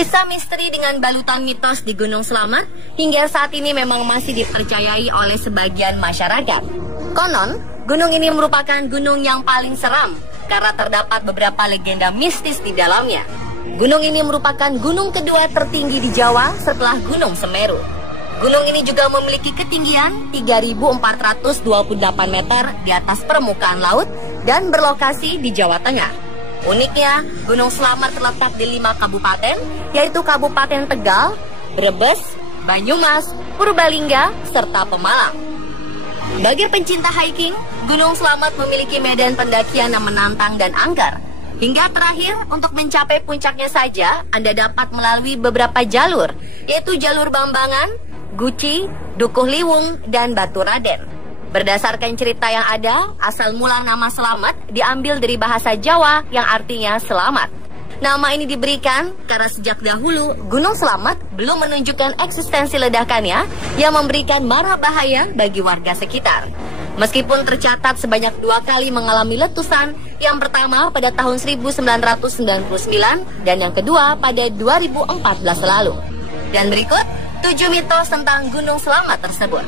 Kisah misteri dengan balutan mitos di Gunung Slamet hingga saat ini memang masih dipercayai oleh sebagian masyarakat. Konon, gunung ini merupakan gunung yang paling seram karena terdapat beberapa legenda mistis di dalamnya. Gunung ini merupakan gunung kedua tertinggi di Jawa setelah Gunung Semeru. Gunung ini juga memiliki ketinggian 3.428 meter di atas permukaan laut dan berlokasi di Jawa Tengah. Uniknya, Gunung Slamet terletak di 5 kabupaten, yaitu Kabupaten Tegal, Brebes, Banyumas, Purbalingga, serta Pemalang. Bagi pencinta hiking, Gunung Slamet memiliki medan pendakian yang menantang dan angker. Hingga terakhir, untuk mencapai puncaknya saja, Anda dapat melalui beberapa jalur, yaitu jalur Bambangan, Guci, Dukuh Liwung, dan Batu Raden. Berdasarkan cerita yang ada, asal mula nama Slamet diambil dari bahasa Jawa yang artinya selamat. Nama ini diberikan karena sejak dahulu Gunung Slamet belum menunjukkan eksistensi ledakannya yang memberikan mara bahaya bagi warga sekitar. Meskipun tercatat sebanyak 2 kali mengalami letusan, yang pertama pada tahun 1999 dan yang kedua pada 2014 lalu. Dan berikut 7 mitos tentang Gunung Slamet tersebut.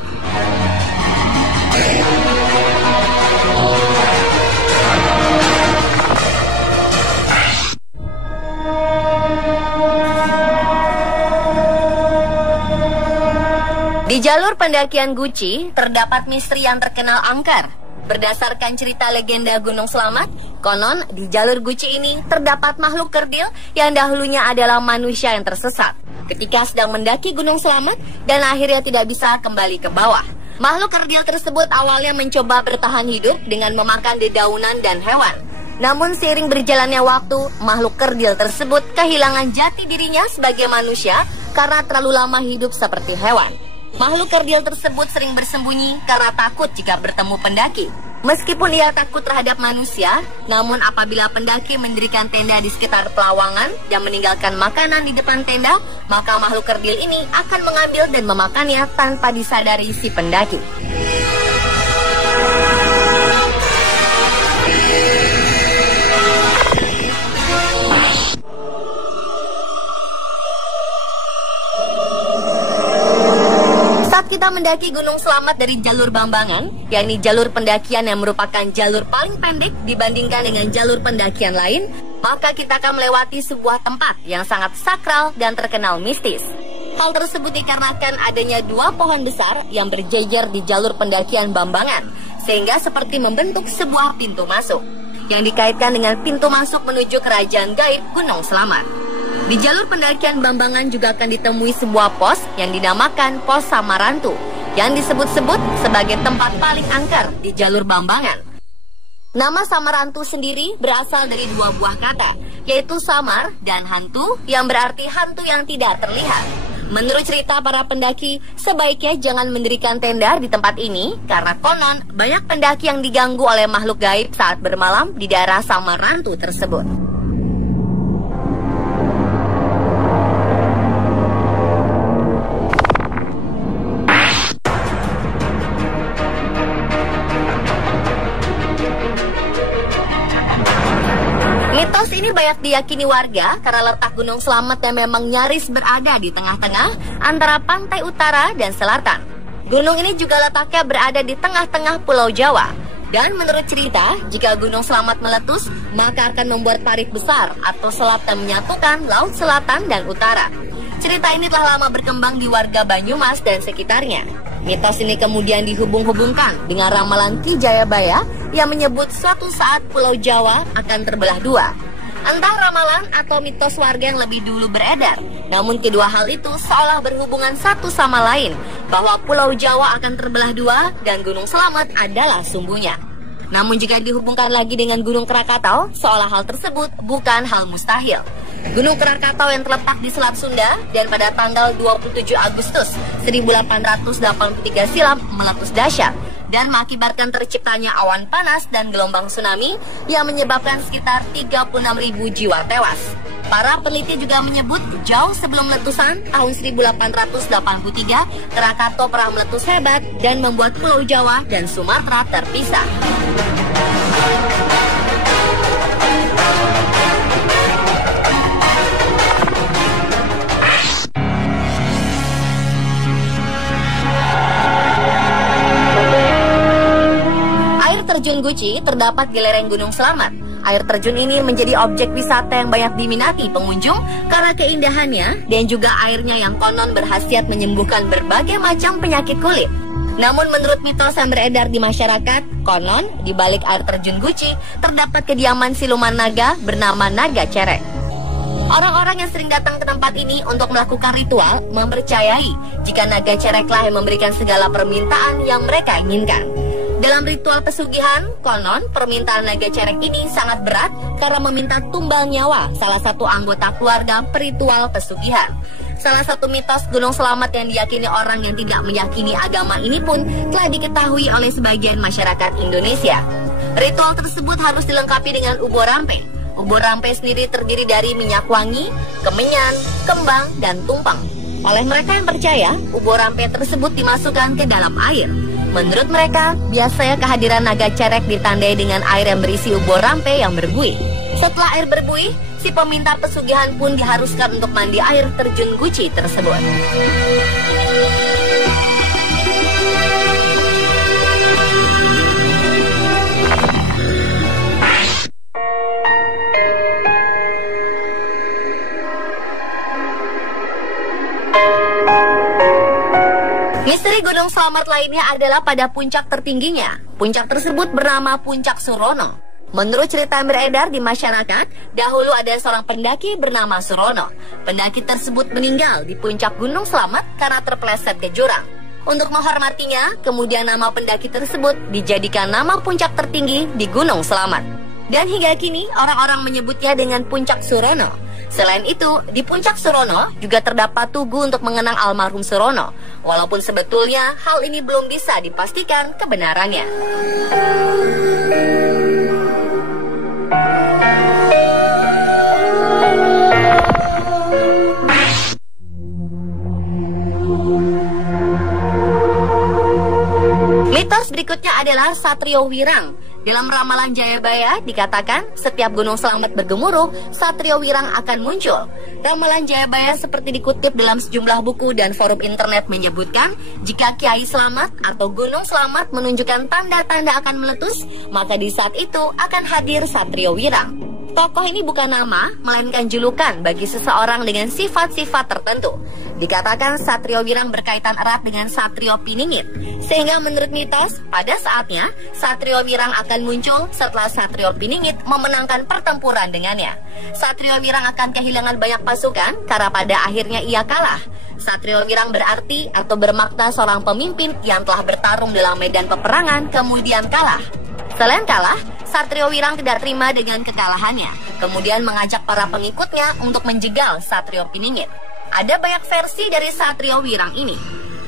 Di jalur pendakian Guci, terdapat misteri yang terkenal angker. Berdasarkan cerita legenda Gunung Slamet, konon di jalur Guci ini terdapat makhluk kerdil yang dahulunya adalah manusia yang tersesat ketika sedang mendaki Gunung Slamet dan akhirnya tidak bisa kembali ke bawah. Makhluk kerdil tersebut awalnya mencoba bertahan hidup dengan memakan dedaunan dan hewan. Namun seiring berjalannya waktu, makhluk kerdil tersebut kehilangan jati dirinya sebagai manusia karena terlalu lama hidup seperti hewan. Makhluk kerdil tersebut sering bersembunyi karena takut jika bertemu pendaki. Meskipun ia takut terhadap manusia, namun apabila pendaki mendirikan tenda di sekitar pelawangan dan meninggalkan makanan di depan tenda, maka makhluk kerdil ini akan mengambil dan memakannya tanpa disadari si pendaki. Kita mendaki Gunung Slamet dari jalur Bambangan, yakni jalur pendakian yang merupakan jalur paling pendek dibandingkan dengan jalur pendakian lain, maka kita akan melewati sebuah tempat yang sangat sakral dan terkenal mistis. Hal tersebut dikarenakan adanya 2 pohon besar yang berjejer di jalur pendakian Bambangan, sehingga seperti membentuk sebuah pintu masuk, yang dikaitkan dengan pintu masuk menuju kerajaan gaib Gunung Slamet. Di jalur pendakian Bambangan juga akan ditemui sebuah pos yang dinamakan Pos Samarantu, yang disebut-sebut sebagai tempat paling angker di jalur Bambangan. Nama Samarantu sendiri berasal dari 2 buah kata, yaitu samar dan hantu, yang berarti hantu yang tidak terlihat. Menurut cerita para pendaki, sebaiknya jangan mendirikan tenda di tempat ini karena konon banyak pendaki yang diganggu oleh makhluk gaib saat bermalam di daerah Samarantu tersebut. Mitos ini banyak diyakini warga karena letak Gunung Slamet yang memang nyaris berada di tengah-tengah antara pantai utara dan selatan. Gunung ini juga letaknya berada di tengah-tengah Pulau Jawa. Dan menurut cerita, jika Gunung Slamet meletus, maka akan membuat parit besar atau selat yang menyatukan laut selatan dan utara. Cerita ini telah lama berkembang di warga Banyumas dan sekitarnya. Mitos ini kemudian dihubung-hubungkan dengan ramalan Ki Jayabaya yang menyebut suatu saat Pulau Jawa akan terbelah 2. Entah ramalan atau mitos warga yang lebih dulu beredar, namun kedua hal itu seolah berhubungan satu sama lain, bahwa Pulau Jawa akan terbelah 2 dan Gunung Slamet adalah sumbunya. Namun jika dihubungkan lagi dengan Gunung Krakatau, seolah hal tersebut bukan hal mustahil. Gunung Krakatau yang terletak di Selat Sunda dan pada tanggal 27 Agustus 1883 silam meletus dahsyat dan mengakibatkan terciptanya awan panas dan gelombang tsunami yang menyebabkan sekitar 36.000 jiwa tewas. Para peneliti juga menyebut jauh sebelum letusan tahun 1883, Krakatau pernah meletus hebat dan membuat Pulau Jawa dan Sumatera terpisah. Air terjun Guci terdapat di lereng Gunung Selamat. Air terjun ini menjadi objek wisata yang banyak diminati pengunjung karena keindahannya dan juga airnya yang konon berkhasiat menyembuhkan berbagai macam penyakit kulit. Namun menurut mitos yang beredar di masyarakat, konon di balik air terjun Guci terdapat kediaman siluman naga bernama Naga Cerek. Orang-orang yang sering datang ke tempat ini untuk melakukan ritual mempercayai jika Naga Cereklah yang memberikan segala permintaan yang mereka inginkan. Dalam ritual pesugihan, konon permintaan Naga Cerek ini sangat berat karena meminta tumbal nyawa salah satu anggota keluarga peritual pesugihan. Salah satu mitos Gunung Selamat yang diyakini orang yang tidak meyakini agama ini pun telah diketahui oleh sebagian masyarakat Indonesia. Ritual tersebut harus dilengkapi dengan ubur rampe. Ubur rampe sendiri terdiri dari minyak wangi, kemenyan, kembang, dan tumpeng. Oleh mereka yang percaya, ubur rampe tersebut dimasukkan ke dalam air. Menurut mereka, biasanya kehadiran Naga Cerek ditandai dengan air yang berisi ubur rampe yang berbuih. Setelah air berbuih, si peminta pesugihan pun diharuskan untuk mandi air terjun Guci tersebut. Misteri Gunung Selamat lainnya adalah pada puncak tertingginya. Puncak tersebut bernama Puncak Surono. Menurut cerita yang beredar di masyarakat, dahulu ada seorang pendaki bernama Surono. Pendaki tersebut meninggal di puncak Gunung Selamat karena terpeleset ke jurang. Untuk menghormatinya, kemudian nama pendaki tersebut dijadikan nama puncak tertinggi di Gunung Selamat. Dan hingga kini, orang-orang menyebutnya dengan Puncak Surono. Selain itu, di Puncak Surono juga terdapat tugu untuk mengenang almarhum Surono. Walaupun sebetulnya hal ini belum bisa dipastikan kebenarannya. Mitos berikutnya adalah Satrio Wirang. Dalam ramalan Jayabaya dikatakan setiap Gunung Selamat bergemuruh, Satrio Wirang akan muncul. Ramalan Jayabaya seperti dikutip dalam sejumlah buku dan forum internet menyebutkan jika Kiai Selamat atau Gunung Selamat menunjukkan tanda-tanda akan meletus, maka di saat itu akan hadir Satrio Wirang. Tokoh ini bukan nama, melainkan julukan bagi seseorang dengan sifat-sifat tertentu. Dikatakan Satrio Wirang berkaitan erat dengan Satrio Piningit, sehingga menurut mitos, pada saatnya Satrio Wirang akan muncul setelah Satrio Piningit memenangkan pertempuran dengannya. Satrio Wirang akan kehilangan banyak pasukan karena pada akhirnya ia kalah. Satrio Wirang berarti atau bermakna seorang pemimpin yang telah bertarung dalam medan peperangan kemudian kalah. Selain kalah, Satrio Wirang tidak terima dengan kekalahannya, kemudian mengajak para pengikutnya untuk menjegal Satrio Piningit. Ada banyak versi dari Satrio Wirang ini.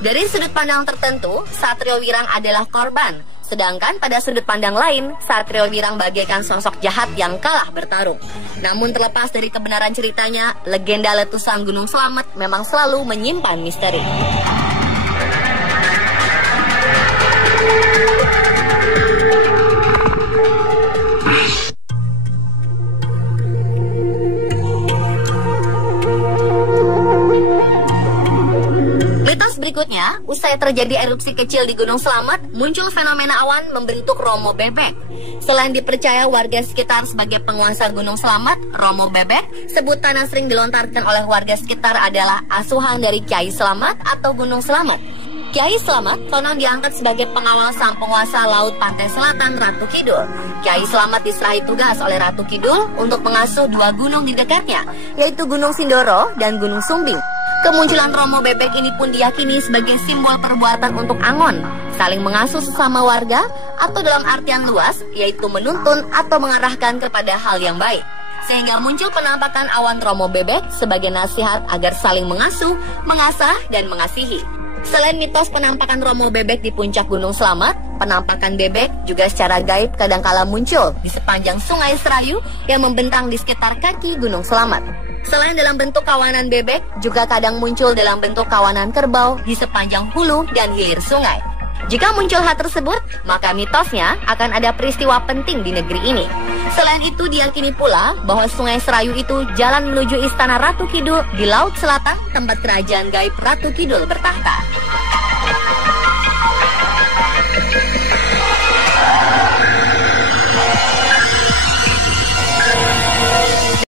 Dari sudut pandang tertentu, Satrio Wirang adalah korban, sedangkan pada sudut pandang lain, Satrio Wirang bagaikan sosok jahat yang kalah bertarung. Namun terlepas dari kebenaran ceritanya, legenda letusan Gunung Selamat memang selalu menyimpan misteri. Berikutnya, usai terjadi erupsi kecil di Gunung Selamat, muncul fenomena awan membentuk Romo Bebek. Selain dipercaya warga sekitar sebagai penguasa Gunung Selamat, Romo Bebek, sebutan yang sering dilontarkan oleh warga sekitar adalah asuhan dari Kiai Selamat atau Gunung Selamat. Kiai Selamat konon diangkat sebagai pengawal sang penguasa Laut Pantai Selatan Ratu Kidul. Kiai Selamat diserahi tugas oleh Ratu Kidul untuk mengasuh dua gunung di dekatnya, yaitu Gunung Sindoro dan Gunung Sumbing. Kemunculan Romo Bebek ini pun diyakini sebagai simbol perbuatan untuk angon, saling mengasuh sesama warga, atau dalam artian luas, yaitu menuntun atau mengarahkan kepada hal yang baik. Sehingga muncul penampakan awan Romo Bebek sebagai nasihat agar saling mengasuh, mengasah, dan mengasihi. Selain mitos penampakan Romo Bebek di puncak Gunung Selamat, penampakan bebek juga secara gaib kadangkala muncul di sepanjang Sungai Serayu yang membentang di sekitar kaki Gunung Selamat. Selain dalam bentuk kawanan bebek, juga kadang muncul dalam bentuk kawanan kerbau di sepanjang hulu dan hilir sungai. Jika muncul hal tersebut, maka mitosnya akan ada peristiwa penting di negeri ini. Selain itu, diyakini pula bahwa Sungai Serayu itu jalan menuju istana Ratu Kidul di Laut Selatan, tempat kerajaan gaib Ratu Kidul bertahta.